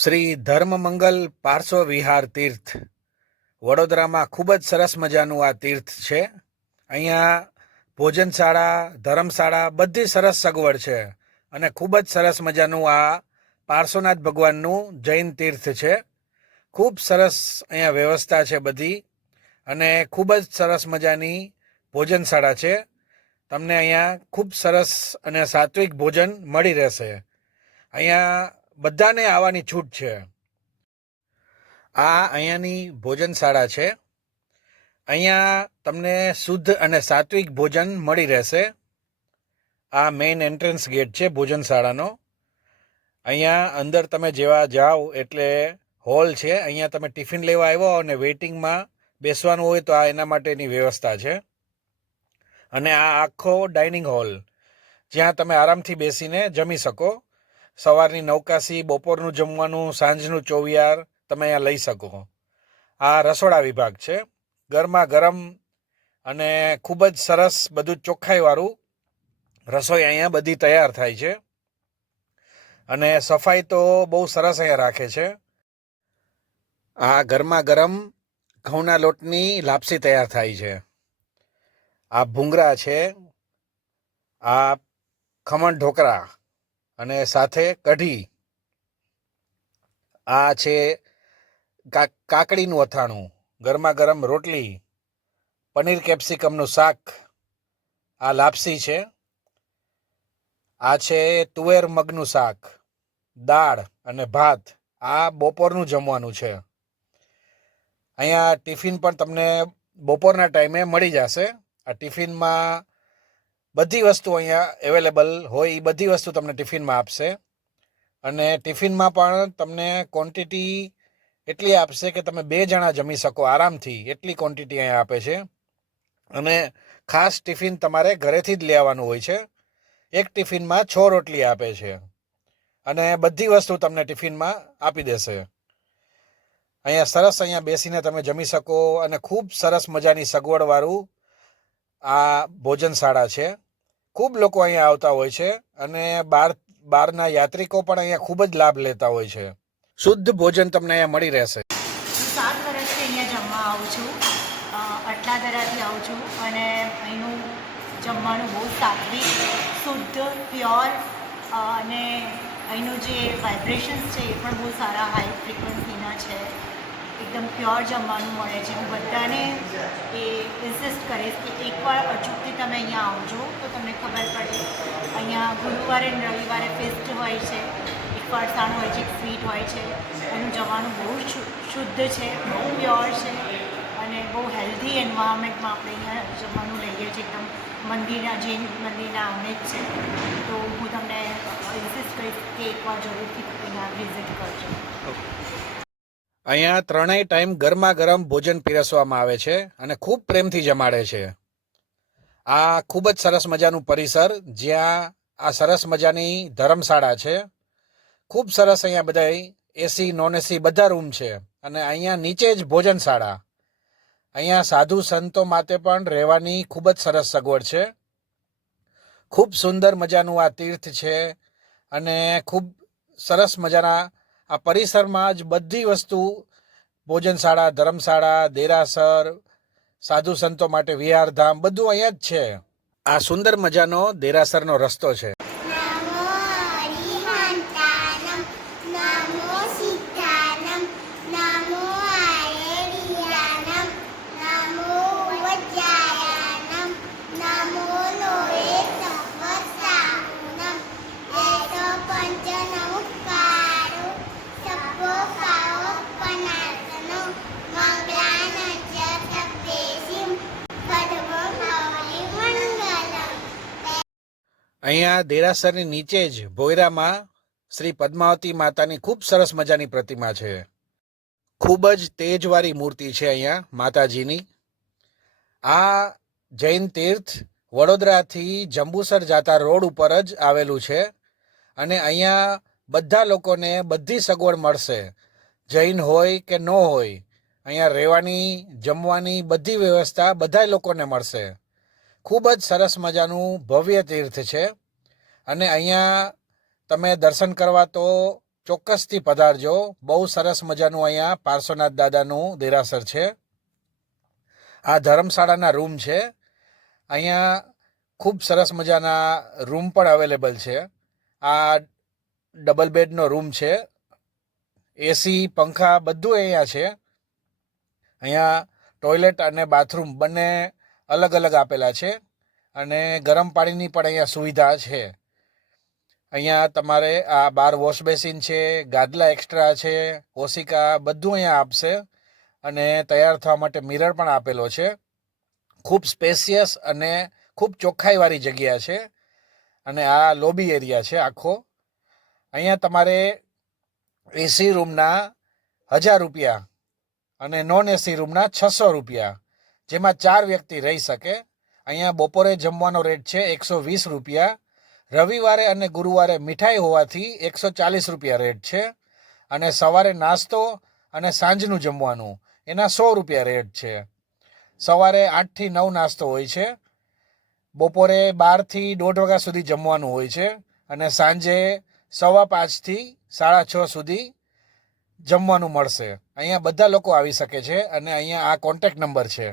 શ્રી ધર્મમંગલ પાર્શ્વ વિહાર તીર્થ વડોદરામાં ખૂબ જ સરસ મજાનું આ તીર્થ છે. અહીંયા ભોજનશાળા, ધર્મશાળા બધી સરસ સગવડ છે અને ખૂબ જ સરસ મજાનું આ પાર્શ્વનાથ ભગવાનનું જૈન તીર્થ છે. ખૂબ સરસ અહીંયા વ્યવસ્થા છે બધી અને ખૂબ જ સરસ મજાની ભોજનશાળા છે. તમને અહીંયા ખૂબ સરસ અને સાત્વિક ભોજન મળી રહેશે. અહીંયા બધાને આવવાની છૂટ છે. આ અહીંયાની ભોજનશાળા છે. અહીંયા તમને શુદ્ધ અને સાત્વિક ભોજન મળી રહેશે. આ મેઇન એન્ટ્રન્સ ગેટ છે ભોજનશાળાનો. અહીંયા અંદર તમે જેવા જાઓ એટલે હોલ છે. અહીંયા તમે ટિફિન લેવા આવ્યો અને વેઇટિંગમાં બેસવાનું હોય તો આ એના માટેની વ્યવસ્થા છે. અને આ આખો ડાઇનિંગ હોલ જ્યાં તમે આરામથી બેસીને જમી શકો. સવારની નવકાશી, બપોરનું જમવાનું, સાંજનું ચોવિયાર તમે અહીંયા લઈ શકો. આ રસોડા વિભાગ છે. ગરમા ગરમ અને ખૂબ જ સરસ બધું ચોખ્ખાઈવાળું રસોઈ અહીંયા બધી તૈયાર થાય છે અને સફાઈ તો બહુ સરસ અહીંયા રાખે છે. આ ગરમા ગરમ ઘઉંના લોટની લાપસી તૈયાર થાય છે. આ ભૂંગળા છે. આ ખમણ ઢોકળા અને સાથે કઢી. આ છે કાકડીનું અથાણું, ગરમા ગરમ રોટલી, પનીર કેપ્સિકમનું શાક. આ લાપસી છે. આ છે તુવેર મગનું શાક, દાળ અને ભાત. આ બપોરનું જમવાનું છે. અહીંયા ટિફિન પણ તમને બપોરના ટાઈમે મળી જશે. આ ટિફિનમાં બધી વસ્તુ અહીંયા અવેલેબલ હોય એ બધી વસ્તુ તમને ટિફિનમાં આપશે. અને ટિફિનમાં પણ તમને ક્વોન્ટિટી એટલી આપશે કે તમે 2 જણા જમી શકો આરામથી. એટલી ક્વોન્ટિટી અહીંયા આપે છે. અને ખાસ ટિફિન તમારે ઘરેથી જ લઈ આવવાનું હોય છે. એક ટિફિનમાં 6 રોટલી આપે છે અને બધી વસ્તુ તમને ટિફિનમાં આપી દેશે. અહીંયા સરસ અહીંયા બેસીને તમે જમી શકો અને ખૂબ સરસ મજાની સગવડવાળું આ ભોજનશાળા છે. ખૂબ લોકો અહીંયા આવતા હોય છે અને બહારના યાત્રિકો પણ અહીંયા ખૂબ જ લાભ લેતા હોય છે. શુદ્ધ ભોજન તમને અહીંયા મળી રહેશે. 7 વર્ષથી અહીંયા જમવા આવું છું. અટલાદરાથી આવું છું અને અહીંનું જમવાનું બહુ સાત્વિક, શુદ્ધ, પ્યોર અને અહીંનું જે વાઇબ્રેશન્સ છે એ પણ બહુ સારા હાઈ ફ્રિકવન્સીના છે. એકદમ પ્યોર જમવાનું મળે છે. હું બધાને એ ઇન્સિસ્ટ કરીશ કે એકવાર અચૂકથી તમે અહીંયા આવજો તો તમને ખબર પડે. અહીંયા ગુરુવારે અને રવિવારે ફેસ્ટ હોય છે. એક ફરસાણ હોય છે, એક સ્વીટ હોય છે. એનું જમવાનું બહુ શુદ્ધ છે, બહુ પ્યોર છે અને બહુ હેલ્ધી એન્વાયરમેન્ટમાં આપણે અહીંયા જમવાનું લઈએ છીએ. એકદમ મંદિરના, જૈન મંદિરના આંગણે જ છે. તો હું તમને ઇન્સિસ્ટ કરીશ કે એકવાર જરૂરથી અહીંયા વિઝિટ કરજો. અહીંયા 3 ટાઈમ ગરમા ગરમ ભોજન પીરસવામાં આવે છે અને ખૂબ પ્રેમથી જમાડે છે. આ ખૂબ જ સરસ મજાનું પરિસર જ્યાં આ સરસ મજાની ધર્મશાળા છે. ખૂબ સરસ અહીંયા બધા એસી, નોન એસી બધા રૂમ છે અને અહીંયા નીચે જ ભોજનશાળા. અહીંયા સાધુ સંતો માટે પણ રહેવાની ખૂબ જ સરસ સગવડ છે. ખૂબ સુંદર મજાનું આ તીર્થ છે અને ખૂબ સરસ મજાના આ પરિસરમાં જ બધી વસ્તુ, ભોજનશાળા, ધર્મશાળા, દેરાસર, સાધુ સંતો માટે વિહારધામ બધું અહીંયા જ છે. આ સુંદર મજાનો દેરાસરનો રસ્તો છે. અહીંયા દેરાસરની નીચે જ ભોયરામાં શ્રી પદ્માવતી માતાની ખૂબ સરસ મજાની પ્રતિમા છે. ખૂબ જ તેજવાળી મૂર્તિ છે અહીંયા માતાજીની. આ જૈન તીર્થ વડોદરાથી જંબુસર જતા રોડ ઉપર જ આવેલું છે અને અહીંયા બધા લોકોને બધી સગવડ મળશે. જૈન હોય કે ન હોય, અહીંયા રહેવાની, જમવાની બધી વ્યવસ્થા બધા લોકોને મળશે. ખૂબ જ સરસ મજાનું ભવ્ય તીર્થ છે અને અહીંયા તમે દર્શન કરવા તો ચોક્કસથી પધારજો. બહુ સરસ મજાનું અહીંયા પાર્શ્વનાથ દાદાનું દેરાસર છે. આ ધર્મશાળાના રૂમ છે. અહીંયા ખૂબ સરસ મજાના રૂમ પણ અવેલેબલ છે. આ ડબલ બેડનો રૂમ છે. એસી પંખા બધું અહીંયા છે. અહીંયા ટોયલેટ અને બાથરૂમ બંને અલગ અલગ આપેલા છે અને ગરમ પાણીની પણ અહીંયા સુવિધા છે. અહીંયા તમારે આ બાર વોશ બેસિન છે, ગાદલા એક્સ્ટ્રા છે, ઓશિકા બધું અહીંયા આપશે અને તૈયાર થવા માટે મિરર પણ આપેલો છે. ખૂબ સ્પેશિયસ અને ખૂબ ચોખ્ખાઈવાળી જગ્યા છે અને આ લોબી એરિયા છે આખો. અહીંયા તમારે એસી રૂમના 1000 રૂપિયા અને નોન એસી રૂમના 600 રૂપિયા, જેમાં 4 વ્યક્તિ રહી શકે. અહીંયા બપોરે જમવાનો રેટ છે 120 રૂપિયા. રવિવારે અને ગુરુવારે મીઠાઈ હોવાથી 140 રૂપિયા રેટ છે અને સવારે નાસ્તો અને સાંજનું જમવાનું એના 100 રૂપિયા રેટ છે. સવારે 8 થી 9 નાસ્તો હોય છે, બપોરે 12 થી 1:30 વાગ્યા સુધી જમવાનું હોય છે અને સાંજે 5:15 થી 6:30 સુધી જમવાનું મળશે. અહીંયા બધા લોકો આવી શકે છે અને અહીંયા આ કોન્ટેક્ટ નંબર છે.